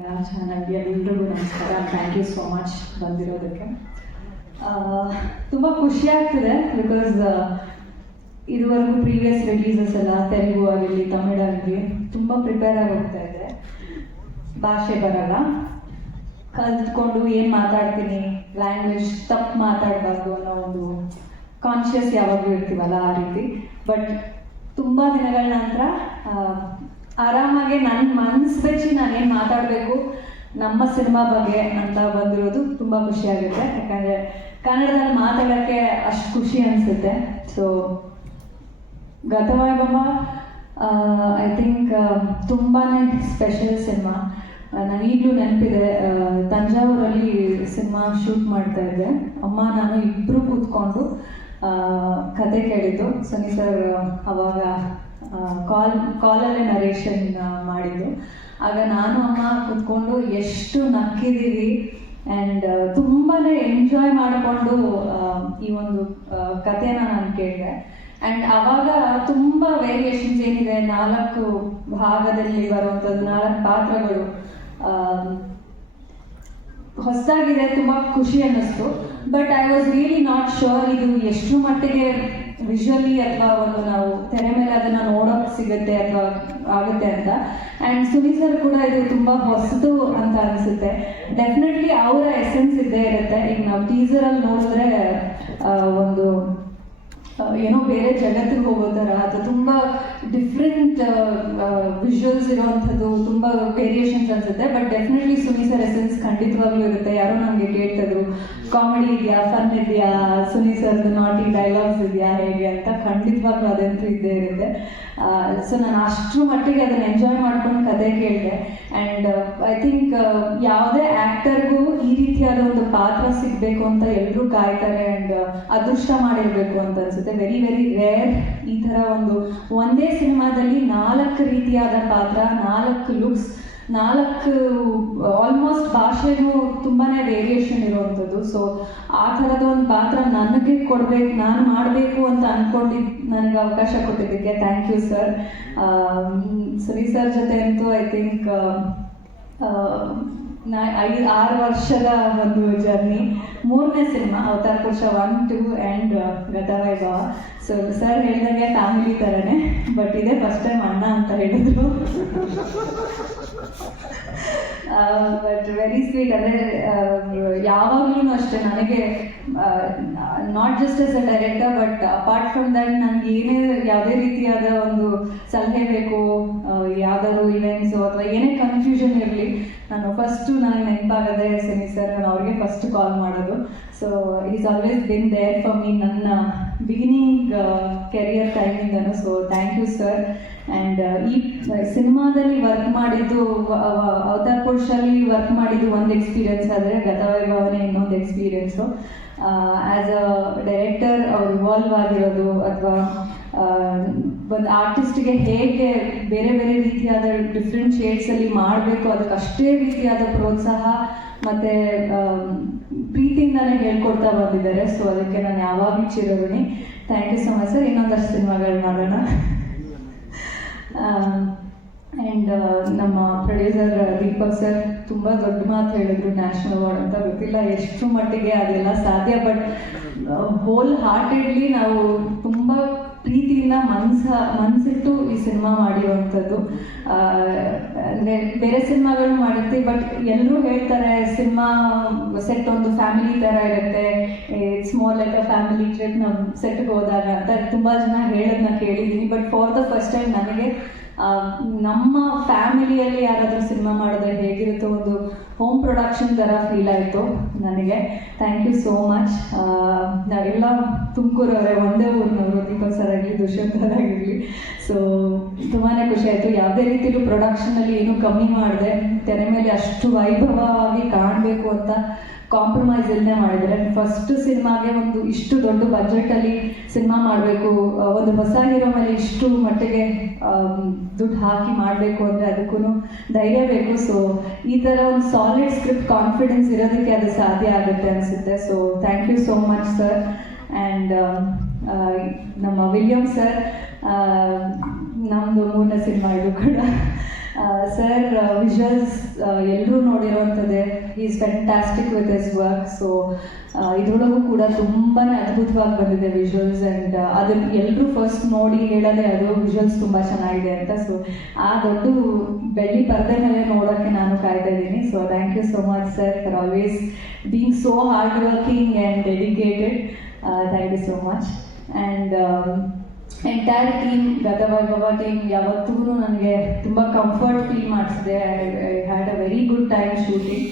ಚೆನ್ನಾಗಿ ಎಲ್ರಿಗೂ ನಮಸ್ಕಾರ. ಥ್ಯಾಂಕ್ ಯು ಸೋ ಮಚ್ ಬಂದಿರೋದಕ್ಕೆ. ತುಂಬ ಖುಷಿ ಆಗ್ತಿದೆ ಬಿಕಾಸ್ ಇದುವರೆಗೂ ಪ್ರೀವಿಯಸ್ ರಿಲೀಸಸ್ ಎಲ್ಲ ತೆಲುಗು ಆಗಿರಲಿ, ತಮಿಳ್ ಆಗಲಿ ತುಂಬ ಪ್ರಿಪೇರ್ ಆಗಿ ಹೋಗ್ತಾ ಇದೆ. ಭಾಷೆ ಬರಲ್ಲ. ಕಲ್ತ್ಕೊಂಡು ಏನು ಮಾತಾಡ್ತೀನಿ ಲ್ಯಾಂಗ್ವೇಜ್ ತಪ್ಪು ಮಾತಾಡಬಾರ್ದು ಅನ್ನೋ ಒಂದು ಕಾನ್ಷಿಯಸ್ ಯಾವಾಗಲೂ ಇರ್ತೀವಲ್ಲ ಆ ರೀತಿ. ಬಟ್ ತುಂಬ ದಿನಗಳ ನಂತರ ಆರಾಮಾಗಿ ನನ್ನ ಮನ್ಸು ಬೆಚ್ಚಿ ನಾನೇನು ಮಾತಾಡಬೇಕು ನಮ್ಮ ಸಿನಿಮಾ ಬಗ್ಗೆ ಅಂತ ಬಂದಿರೋದು ತುಂಬ ಖುಷಿಯಾಗುತ್ತೆ ಯಾಕಂದರೆ ಕನ್ನಡದಲ್ಲಿ ಮಾತಾಡೋಕ್ಕೆ ಅಷ್ಟು ಖುಷಿ ಅನಿಸುತ್ತೆ. ಸೊ ಗತವಾಗಮ್ಮ ಐ ಥಿಂಕ್ ತುಂಬಾ ಸ್ಪೆಷಲ್ ಸಿನಿಮಾ. ನಾನು ಈಗಲೂ ನೆನಪಿದೆ. ತಂಜಾವೂರಲ್ಲಿ ಸಿನಿಮಾ ಶೂಟ್ ಮಾಡ್ತಾ ಇದ್ದೆ. ಅಮ್ಮ, ನಾನು ಇಬ್ಬರು ಕೂತ್ಕೊಂಡು ಕತೆ ಕೇಳಿದ್ದು. ಸನಿ ಸರ್ ಅವಾಗ ಕಾಲ್ ಕಾಲಲ್ಲೇ ನರೇಷನ್ ಮಾಡಿದ್ದು. ಆಗ ನಾನು ಅಮ್ಮ ಕೂತ್ಕೊಂಡು ಎಷ್ಟು ನಕ್ಕಿದ್ದೀವಿ ಆ್ಯಂಡ್ ತುಂಬಾನೇ ಎಂಜಾಯ್ ಮಾಡಿಕೊಂಡು ಈ ಒಂದು ಕಥೆನ ನಾನು ಕೇಳಿದೆ. ಆ್ಯಂಡ್ ಅವಾಗ ತುಂಬ ವೇರಿಯೇಷನ್ಸ್ ಏನಿದೆ, ನಾಲ್ಕು ಭಾಗದಲ್ಲಿ ಬರುವಂಥದ್ದು, ನಾಲ್ಕು ಪಾತ್ರಗಳು. ಹೊಸದಾಗಿದೆ, ತುಂಬ ಖುಷಿ ಅನ್ನಿಸ್ತು. But I was really not sure ಇದು ಎಷ್ಟು ಮಟ್ಟಿಗೆ ವಿಜುವಲಿ ಅಥವಾ ಒಂದು ನಾವು ತೆರೆ ಮೇಲೆ ಅದನ್ನ ನೋಡೋಕೆ ಸಿಗುತ್ತೆ ಅಥವಾ ಆಗುತ್ತೆ ಅಂತ. ಆ್ಯಂಡ್ ಸುನಿ ಸರ್ ಕೂಡ ಇದು ತುಂಬ ಹೊಸದು ಅಂತ ಅನಿಸುತ್ತೆ. ಡೆಫಿನೆಟ್ಲಿ ಅವರ ಎಸೆನ್ಸ್ ಇದ್ದೇ ಇರುತ್ತೆ. ಈಗ ನಾವು ಟೀಸರಲ್ಲಿ ನೋಡಿದ್ರೆ ಒಂದು ಏನೋ ಬೇರೆ ಜಗತ್ತಿಗೆ ಹೋಗೋ ಥರ, ಅದು ತುಂಬ ಡಿಫ್ರೆಂಟ್ ವಿಜುವಲ್ಸ್ ಇರುವಂಥದ್ದು, ತುಂಬ ವೇರಿಯೇಷನ್ಸ್ ಅನ್ಸುತ್ತೆ. But definitely Suni sir essence ಖಂಡಿತವಾಗ್ಲೂ ಇರುತ್ತೆ. ಯಾರೋ ನಮಗೆ ಕೇಳ್ತಿದ್ರು ಕಾಮಿಡಿ ಇದೆಯಾ ಫನ್ ಇದೆಯಾ, ಸುನಿ ಸರ್ ನಾಟಿ ಡೈಲಾಗ್ಸ್ ಇದೆಯಾ, ಹೇಗೆ ಅಂತ ಖಂಡಿತವಾಗ್ಲೂ ಅದಂತೂ ಇದ್ದೇ ಇರುತ್ತೆ. ಸೊ ನಾನು ಅಷ್ಟರ ಮಟ್ಟಿಗೆ ಅದನ್ನ ಎಂಜಾಯ್ ಮಾಡ್ಕೊಂಡು ಕತೆ ಕೇಳಿದೆ. ಆ್ಯಂಡ್ ಐ ಥಿಂಕ್ ಯಾವುದೇ ಆ್ಯಕ್ಟರ್ಗೂ ಈ ರೀತಿಯಾದ ಒಂದು ಪಾತ್ರ ಸಿಗಬೇಕು ಅಂತ ಎಲ್ಲರೂ ಕಾಯ್ತಾರೆ ಆ್ಯಂಡ್ ಅದೃಷ್ಟ ಮಾಡಿರಬೇಕು ಅಂತ ಅನ್ಸುತ್ತೆ. ವೆರಿ ವೆರಿ ರೇರ್ ಈ ಥರ ಒಂದು ಒಂದೇ ಸಿನಿಮಾದಲ್ಲಿ ನಾಲ್ಕು ರೀತಿಯಾದ ಪಾತ್ರ, ನಾಲ್ಕು ಲುಕ್ಸ್ ನಾಲ್ಕು ಆಲ್ಮೋಸ್ಟ್ ಭಾಷೆಗೂ ತುಂಬಾ ವೇರಿಯೇಷನ್ ಇರುವಂಥದ್ದು. ಸೊ ಆ ಥರದ ಒಂದು ಪಾತ್ರ ನನಗೆ ಕೊಡ್ಬೇಕು, ನಾನು ಮಾಡಬೇಕು ಅಂತ ಅಂದ್ಕೊಂಡಿದ್ದು ನನಗೆ ಅವಕಾಶ ಕೊಟ್ಟಿದ್ದಕ್ಕೆ ಥ್ಯಾಂಕ್ ಯು ಸರ್ ಸರಿ ಸರ್ ಜೊತೆ ಅಂತೂ ಐ ಥಿಂಕ್ ನಾ ಐದು, ಆರು ವರ್ಷದ ಒಂದು ಜರ್ನಿ ಮೂರನೇ cinema Avatara Purusha one two and Gatavaibhava so sir ಹೇಳಿದಂಗೆ ಫ್ಯಾಮಿಲಿ ಥರನೇ ಬಟ್ ಇದೇ ಫಸ್ಟ್ ಟೈಮ್ ಅಣ್ಣ ಅಂತ ಹೇಳಿದರು. ಬಟ್ ವೆರಿ ಸ್ವೀಟ್ ಅಂದರೆ ಯಾವಾಗಲೂ ಅಷ್ಟೇ, ನನಗೆ not just as a director but apart from that ನನಗೆ ಏನೇ ಯಾವುದೇ ರೀತಿಯಾದ ಒಂದು ಸಲಹೆ ಬೇಕು ಯಾವ್ದಾದ್ರು ಇವೆಂಟ್ಸು ಅಥವಾ ಏನೇ ಕನ್ಫ್ಯೂಷನ್ ಇರಲಿ ನಾನು ಫಸ್ಟು ನನಗೆ ನೆನಪಾಗದೆ ಸನಿ ಸರ್ ನಾನು ಅವ್ರಿಗೆ ಫಸ್ಟ್ ಕಾಲ್ ಮಾಡೋದು. So is always been there for me ನನ್ನ beginning career ಟೈಮಿಂದನು so thank you sir and ಈ ಸಿನಿಮಾದಲ್ಲಿ ವರ್ಕ್ ಮಾಡಿದ್ದು ಅವತಾರ್ ಪುರುಷಲ್ಲಿ ವರ್ಕ್ ಮಾಡಿದ್ದು ಒಂದು ಎಕ್ಸ್ಪೀರಿಯನ್ಸ್ ಆದರೆ ಗತವೈಭವನೇ ಇನ್ನೊಂದು ಎಕ್ಸ್ಪೀರಿಯನ್ಸು ಆ್ಯಸ್ ಅ ಡೈರೆಕ್ಟರ್ ಅವ್ರು ಇವಾಲ್ವ್ ಆಗಿರೋದು ಅಥವಾ ಒಂದು ಆರ್ಟಿಸ್ಟ್ಗೆ ಹೇಗೆ ಬೇರೆ ಬೇರೆ ರೀತಿಯಾದ ಡಿಫ್ರೆಂಟ್ ಶೇಡ್ಸಲ್ಲಿ ಮಾಡಬೇಕು ಅದಕ್ಕೆ ಅಷ್ಟೇ ರೀತಿಯಾದ ಪ್ರೋತ್ಸಾಹ ಮತ್ತು ಪ್ರೀತಿಯಿಂದಲೇ ಹೇಳ್ಕೊಡ್ತಾ ಬಂದಿದ್ದಾರೆ. ಸೊ ಅದಕ್ಕೆ ನಾನು ಯಾವಾಗಲೂ ಚಿರಋಣಿ thank you so much sir ಇನ್ನೊಂದಷ್ಟು ಸಿನಿಮಾಗಳು ಮಾಡೋಣ. ಆ್ಯಂಡ್ ನಮ್ಮ ಪ್ರೊಡ್ಯೂಸರ್ ದೀಪಕ್ ಸರ್ ತುಂಬ ದೊಡ್ಡ ಮಾತು ಹೇಳಿದ್ರು ನ್ಯಾಷನಲ್ ಅವಾರ್ಡ್ ಅಂತ. ಗೊತ್ತಿಲ್ಲ ಎಷ್ಟು ಮಟ್ಟಿಗೆ ಅದೆಲ್ಲ ಸಾಧ್ಯ ಬಟ್ ಹೋಲ್ ಹಾರ್ಟೆಡ್ಲಿ ನಾವು ತುಂಬ ಪ್ರೀತಿಯಿಂದ ಮನ್ಸ, ಮನ್ಸಿಟ್ಟು ಈ ಸಿನಿಮಾ ಮಾಡಿರುವಂಥದ್ದು. ಅಂದರೆ ಬೇರೆ ಸಿನಿಮಾಗಳು ಮಾಡಿರ್ತೀವಿ ಬಟ್ ಎಲ್ಲರೂ ಹೇಳ್ತಾರೆ ಸಿನಿಮಾ ಸೆಟ್ ಒಂದು ಫ್ಯಾಮಿಲಿ ಥರ ಇರುತ್ತೆ. It's more like a family trip ನಾವು ಸೆಟ್ಗೆ ಹೋದಾಗ ಅಂತ. ತುಂಬ ಜನ ಹೇಳೋದನ್ನ ಕೇಳಿದ್ದೀನಿ but for the first time ನನಗೆ ನಮ್ಮ ಫ್ಯಾಮಿಲಿಯಲ್ಲಿ ಯಾರಾದರೂ ಸಿನಿಮಾ ಮಾಡಿದ್ರೆ ಹೇಗಿರುತ್ತೋ ಒಂದು ಹೋಮ್ ಪ್ರೊಡಕ್ಷನ್ ಥರ ಫೀಲ್ ಆಯಿತು ನನಗೆ. ಥ್ಯಾಂಕ್ ಯು ಸೋ ಮಚ್ ನಾವೆಲ್ಲ ತುಮಕೂರವರೇ ಒಂದೇ ಊರಿನವರು, ದೀಪಕ್ ಸರ್ ಆಗಲಿ, ದುಷ್ಯಂತ್ ಸರ್ ಆಗಿರಲಿ ಸೊ ತುಂಬಾ ಖುಷಿ ಆಯಿತು. ಯಾವುದೇ ರೀತಿಯಲ್ಲೂ ಪ್ರೊಡಕ್ಷನಲ್ಲಿ ಏನೂ ಕಮ್ಮಿ ಮಾಡಿದೆ, ತೆರೆ ಮೇಲೆ ಅಷ್ಟು ವೈಭವವಾಗಿ ಕಾಣಬೇಕು ಅಂತ ಕಾಂಪ್ರಮೈಸ್ ಇಲ್ಲದೆ ಮಾಡಿದ್ದಾರೆ. ಫಸ್ಟ್ ಸಿನಿಮಾಗೆ ಒಂದು ಇಷ್ಟು ದೊಡ್ಡ ಬಜೆಟಲ್ಲಿ ಸಿನಿಮಾ ಮಾಡಬೇಕು. ಒಂದು ಹೊಸ ಹೀರೋ ಮೇಲೆ ಇಷ್ಟು ಮಟ್ಟಿಗೆ ದುಡ್ಡು ಹಾಕಿ ಮಾಡಬೇಕು ಅಂದರೆ ಅದಕ್ಕೂ ಧೈರ್ಯ ಬೇಕು. ಸೊ ಈ ಥರ ಒಂದು ಸಾಲಿಡ್ ಸ್ಕ್ರಿಪ್ಟ್ ಕಾನ್ಫಿಡೆನ್ಸ್ ಇರೋದಕ್ಕೆ ಅದು ಸಾಧ್ಯ ಆಗುತ್ತೆ ಅನಿಸುತ್ತೆ. So thank you so much sir and ನಮ್ಮ ವಿಲಿಯಮ್ ಸರ್ ನಮ್ಮದು ಮೂರನೇ ಸಿನಿಮಾ ಇದು ಕೂಡ. ಸರ್ ವಿಜುವಲ್ಸ್ ಎಲ್ಲರೂ ನೋಡಿರೋವಂಥದ್ದೇ is fantastic with as work so ಇದರೊಳಗೂ ಕೂಡ ತುಂಬಾ ಅದ್ಭುತವಾಗಿ ಬಂದಿದೆ ವಿಜುವಲ್ಸ್ ಆ್ಯಂಡ್ ಅದನ್ನ ಎಲ್ಲರೂ ಫಸ್ಟ್ ನೋಡಿ ಹೇಳೋದೇ ಅದು ವಿಜುವಲ್ಸ್ ತುಂಬ ಚೆನ್ನಾಗಿದೆ ಅಂತ. ಸೊ ಆ ದೊಡ್ಡ ಬೆಳ್ಳಿ ಪರದೆ ಮೇಲೆ ನೋಡೋಕ್ಕೆ ನಾನು ಕಾಯ್ತಾ ಇದ್ದೀನಿ. So thank you so much sir for always being so hard working and dedicated thank you so much and entire team Gatavaibhava team ಯಾವತ್ತೂ ನನಗೆ ತುಂಬ comfort feel ಮಾಡಿಸಿದೆ. I had a very good time shooting